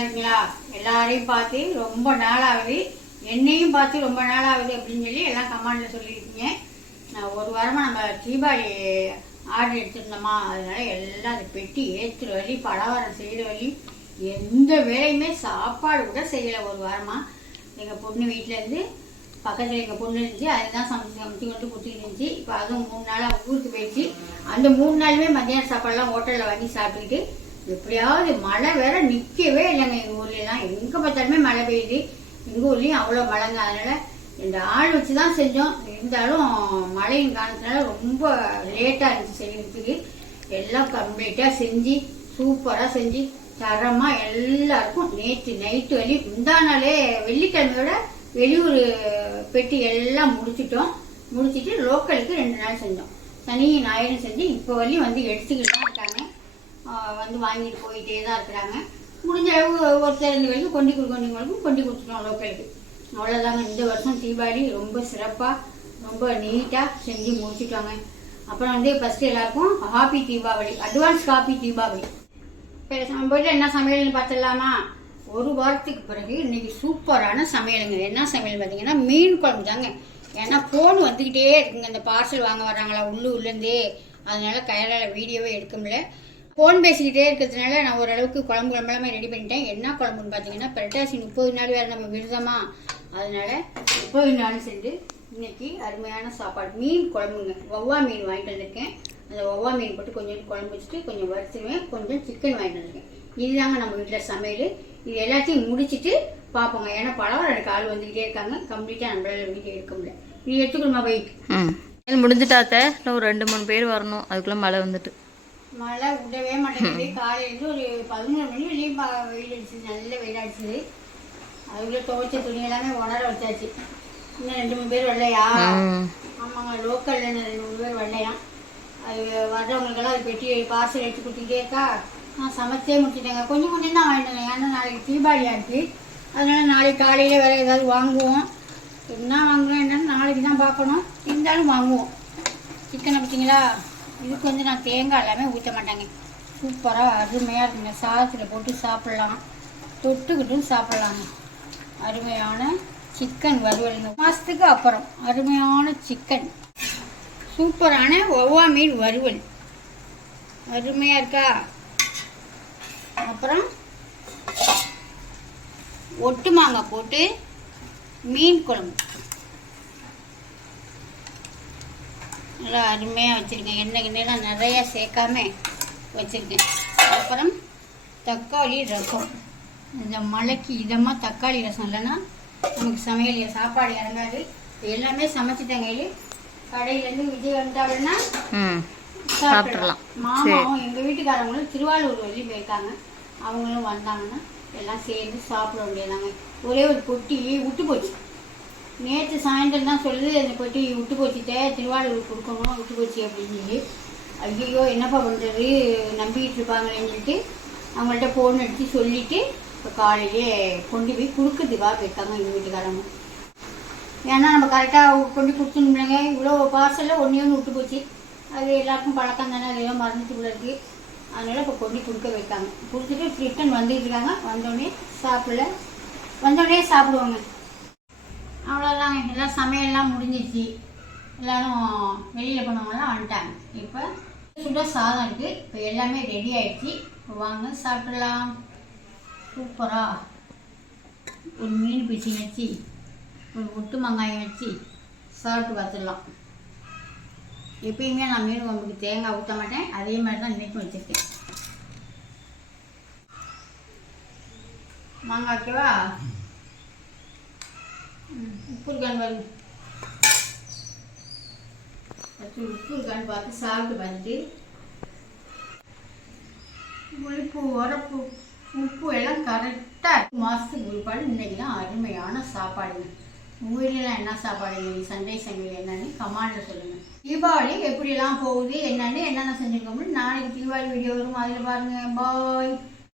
நல்லா இருக்கீங்களா? எல்லாரையும் பார்த்து ரொம்ப நாள் ஆகுது, என்னையும் பார்த்து ரொம்ப நாள் ஆகுது அப்படின்னு சொல்லி எல்லாம் கமெண்ட்ல சொல்லியிருக்கீங்க. நான் ஒரு வாரமாக நம்ம தீபாவளி ஆர்டர் எடுத்துருந்தோமா, அதனால எல்லாம் அதை பெட்டி ஏற்றுற வழி, பலகாரம் செய்கிற வழி, எந்த வேலையுமே சாப்பாடு கூட செய்யலை ஒரு வாரமாக. எங்கள் பொண்ணு வீட்டிலேருந்து பக்கத்தில் எங்கள் பொண்ணு இருந்துச்சு, அதுதான் சமைச்சு கொண்டு கொடுத்துட்டு இருந்துச்சு. இப்போ அதுவும் 3 நாளாக ஊருக்கு போயிடுச்சு. அந்த 3 நாளுமே மத்தியான சாப்பாடுலாம் ஹோட்டலில் வாங்கி சாப்பிட்டுக்கிட்டு, எப்படியாவது மழை வேற நிற்கவே இல்லைங்க. எங்கள் ஊர்லாம் எங்கே பார்த்தாலுமே மழை பெய்யுது. எங்கள் ஊர்லேயும் அவ்வளோ மழைங்க. அதனால் இந்த ஆள் வச்சு தான் செஞ்சோம். இருந்தாலும் மழையின் காரணத்தினால ரொம்ப லேட்டாக இருந்துச்சு செய்யறதுக்கு. எல்லாம் கம்ப்ளீட்டாக செஞ்சு சூப்பராக செஞ்சு தரமாக எல்லாருக்கும் நேற்று நைட்டு வழி முந்தானாலே வெள்ளிக்கிழமையோட வெளியூர் பெட்டி எல்லாம் முடிச்சுட்டு லோக்கலுக்கு 2 நாள் செஞ்சோம். சனி ஞாயிறு செஞ்சு இப்போ வரையும் வந்து எடுத்துக்கிட்டு தான் இருக்காங்க. வந்து வாங்கிட்டு போயிட்டே தான் இருக்கிறாங்க. முடிஞ்ச அளவு ஒருத்தர் 2 வரைக்கும் கொண்டு கொடுத்துட்டோம் லோக்கலுக்கு. அவ்வளோதாங்க. இந்த வருஷம் தீபாவளி ரொம்ப சிறப்பாக ரொம்ப நீட்டாக செஞ்சு முடிச்சுட்டோங்க. அப்புறம் வந்து ஃபஸ்ட்டு எல்லாருக்கும் happy Deepavali, advance happy Deepavali. இப்போ நம்ம வீட்டில் என்ன சமையல்னு பார்த்துடலாமா? ஒரு வாரத்துக்கு பிறகு இன்னைக்கு சூப்பரான சமையலுங்க. என்ன சமையல் பார்த்தீங்கன்னா மீன் குழம்பு தாங்க. ஏன்னா ஃபோன் வந்துக்கிட்டே இருக்குங்க. இந்த பார்சல் வாங்க வர்றாங்களா உள்ளேருந்தே, அதனால கையால் வீடியோவே எடுக்க முடியல. ஃபோன் பேசிக்கிட்டே இருக்கிறதுனால நான் ஓரளவுக்கு குழம்பெல்லாமே ரெடி பண்ணிட்டேன். என்ன குழம்புன்னு பார்த்தீங்கன்னா, புரட்டாசி 30 நாள் வேறு நம்ம விரதமா, அதனால 30 நாள் செஞ்சு இன்னைக்கு அருமையான சாப்பாடு மீன் குழம்புங்க. வவ்வா மீன் வாங்கிட்டு வந்திருக்கேன். அந்த வவ்வா மீன் போட்டு கொஞ்சம் குழம்பு வச்சுட்டு கொஞ்சம் வறுத்துருவேன், கொஞ்சம் சிக்கன் வாங்கிட்டு வந்திருக்கேன். இதுதாங்க நம்ம வீட்டில் சமையல். இது எல்லாத்தையும் முடிச்சுட்டு பார்ப்போங்க. ஏன்னா பலவாரம் எனக்கு ஆள் வந்துக்கிட்டே இருக்காங்க. கம்ப்ளீட்டாக நம்மளால வீட்டை எடுக்க முடியல. நீ எடுத்துக்கணுமா போய்? முடிஞ்சுட்டாத்த இன்னும் ஒரு 2-3 பேர் வரணும். அதுக்குள்ளே மழை வந்துட்டு மழை விடவே மாட்டேங்குது. காலையிலேருந்து ஒரு 11 மணி வெளியே வெயில் அடிச்சுது, நல்ல வெயில் அடிச்சுது. அதுக்குள்ளே துவைச்ச துணி எல்லாமே உணர வச்சாச்சு. இன்னும் 2-3 பேர் வரலையா? ஆமாங்க, லோக்கலில் 2-3 பேர் வரலையா. அது வர்றவங்களுக்கெல்லாம் அது பெட்டி பார்சல் எடுத்து கொடுத்துக்கிட்டே இருக்கா. நான் சமைச்சே முடிச்சுட்டேங்க. கொஞ்சம் தான் வாங்கிட்டேங்க. ஏன்னா நாளைக்கு தீபாவளியாக இருக்குது. அதனால நாளைக்கு காலையில் வேறு ஏதாவது வாங்குவோம். என்ன வாங்குவோம் என்னன்னு நாளைக்கு தான் பார்க்கணும். இருந்தாலும் வாங்குவோம். சிக்கனை பார்த்தீங்களா? இதுக்கு வந்து நான் தேங்காய் எல்லாமே ஊற்ற மாட்டேங்க. சூப்பராக அருமையாக இருக்குங்க. சாதத்தில் போட்டு சாப்பிட்லாம், தொட்டுக்கிட்டும் சாப்பிட்லாங்க. அருமையான சிக்கன் வறுவலுங்க. மாதத்துக்கு அப்புறம் அருமையான சிக்கன், சூப்பரான வவ்வா மீன் வறுவல் அருமையாக இருக்கா. அப்புறம் ஒட்டு மாங்காய் போட்டு மீன் குழம்பு நல்லா அருமையாக வச்சுருக்கேன். எண்ணெய்லாம் நிறையா சேர்க்காம வச்சுருக்கேன். அப்புறம் தக்காளி ரசம். இந்த மழைக்கு இதமாக தக்காளி ரசம் இல்லைன்னா நமக்கு சமையல் சாப்பாடு இறங்காது. எல்லாமே சமைச்சிட்டாங்க. கடையிலேருந்து விஜய் வந்துட்டாங்கன்னா சாப்பிடலாம். மாமாவும் எங்கள் வீட்டுக்காரங்களும் திருவாரூர் வழி போயிருக்காங்க. அவங்களும் வந்தாங்கன்னா எல்லாம் சேர்ந்து சாப்பிட முடியாதாங்க. ஒரே ஒரு பொட்டி விட்டு போச்சு. நேற்று சாயந்தரம் தான் சொல்லுது, அந்த பொட்டி விட்டு போச்சுட்டே, திருவாரூர் கொடுக்கணும், விட்டு போச்சு அப்படின்னு சொல்லி. ஐயோ என்னப்பா பண்ணுறது, நம்பிக்கிட்டு இருப்பாங்களேன்னு சொல்லிட்டு அவங்கள்ட்ட ஃபோன் அடித்து சொல்லிவிட்டு இப்போ காலையிலே கொண்டு போய் கொடுக்கறதுக்காக போயிருக்காங்க எங்கள் வீட்டுக்காரங்க. ஏன்னா நம்ம கரெக்டாக கொண்டு கொடுத்துருந்தாங்க. இவ்வளோ பார்சலில் ஒன்று விட்டு போச்சு. அது எல்லாருக்கும் பழக்கம் தானே, அது ஏதோ மறந்துட்டு கூட இருக்குது. அதனால் இப்போ கொண்டு கொடுக்க வைக்காங்க. கொடுத்துட்டு ரிட்டன் வந்துட்டு இருக்காங்க. வந்தோடனே சாப்பிடுவாங்க. அவ்வளோதாங்க. எல்லாம் சமையல்லாம் முடிஞ்சிச்சு. எல்லோரும் வெளியில் போனவங்கலாம் வந்துட்டாங்க. இப்போ சுட சாதம் இருக்குது. இப்போ எல்லாமே ரெடி ஆகிடுச்சு. இப்போ வாங்க சாப்பிடலாம். சூப்பராக ஒரு மீன் பீசி வச்சு ஒரு ஒட்டு வெங்காயம் வச்சு சாப்பிட்டு பார்த்துடலாம். எப்பயுமே நான் மீன் குழம்புக்கு தேங்காய் ஊற்ற மாட்டேன். அதே மாதிரி தான் இன்றைக்கும் வச்சுருக்கேன். மாங்காய் வைக்கவா? உப்பு இருக்கான்னு பாருங்க. உப்பு இருக்கான்னு பார்த்து சாப்பிட்டு பார்த்துட்டு புளிப்பு உரப்பு உப்பு எல்லாம் கரெக்டாக மாதத்துக்கு ஒரு பாடு. இன்றைக்கி தான் அருமையான சாப்பாடுங்க. உங்கள் வீட்டிலலாம் என்ன சாப்பாடு இன்னைக்கு சண்டே சமையல் என்னன்னு கமெண்ட்டில் சொல்லுங்கள். தீபாவளி எப்படிலாம் போகுது என்னென்னு என்னென்ன செஞ்சுருக்கோம்னு நாளைக்கு தீபாவளி வீடியோ வரும். அதில் பாருங்கள். பாய்.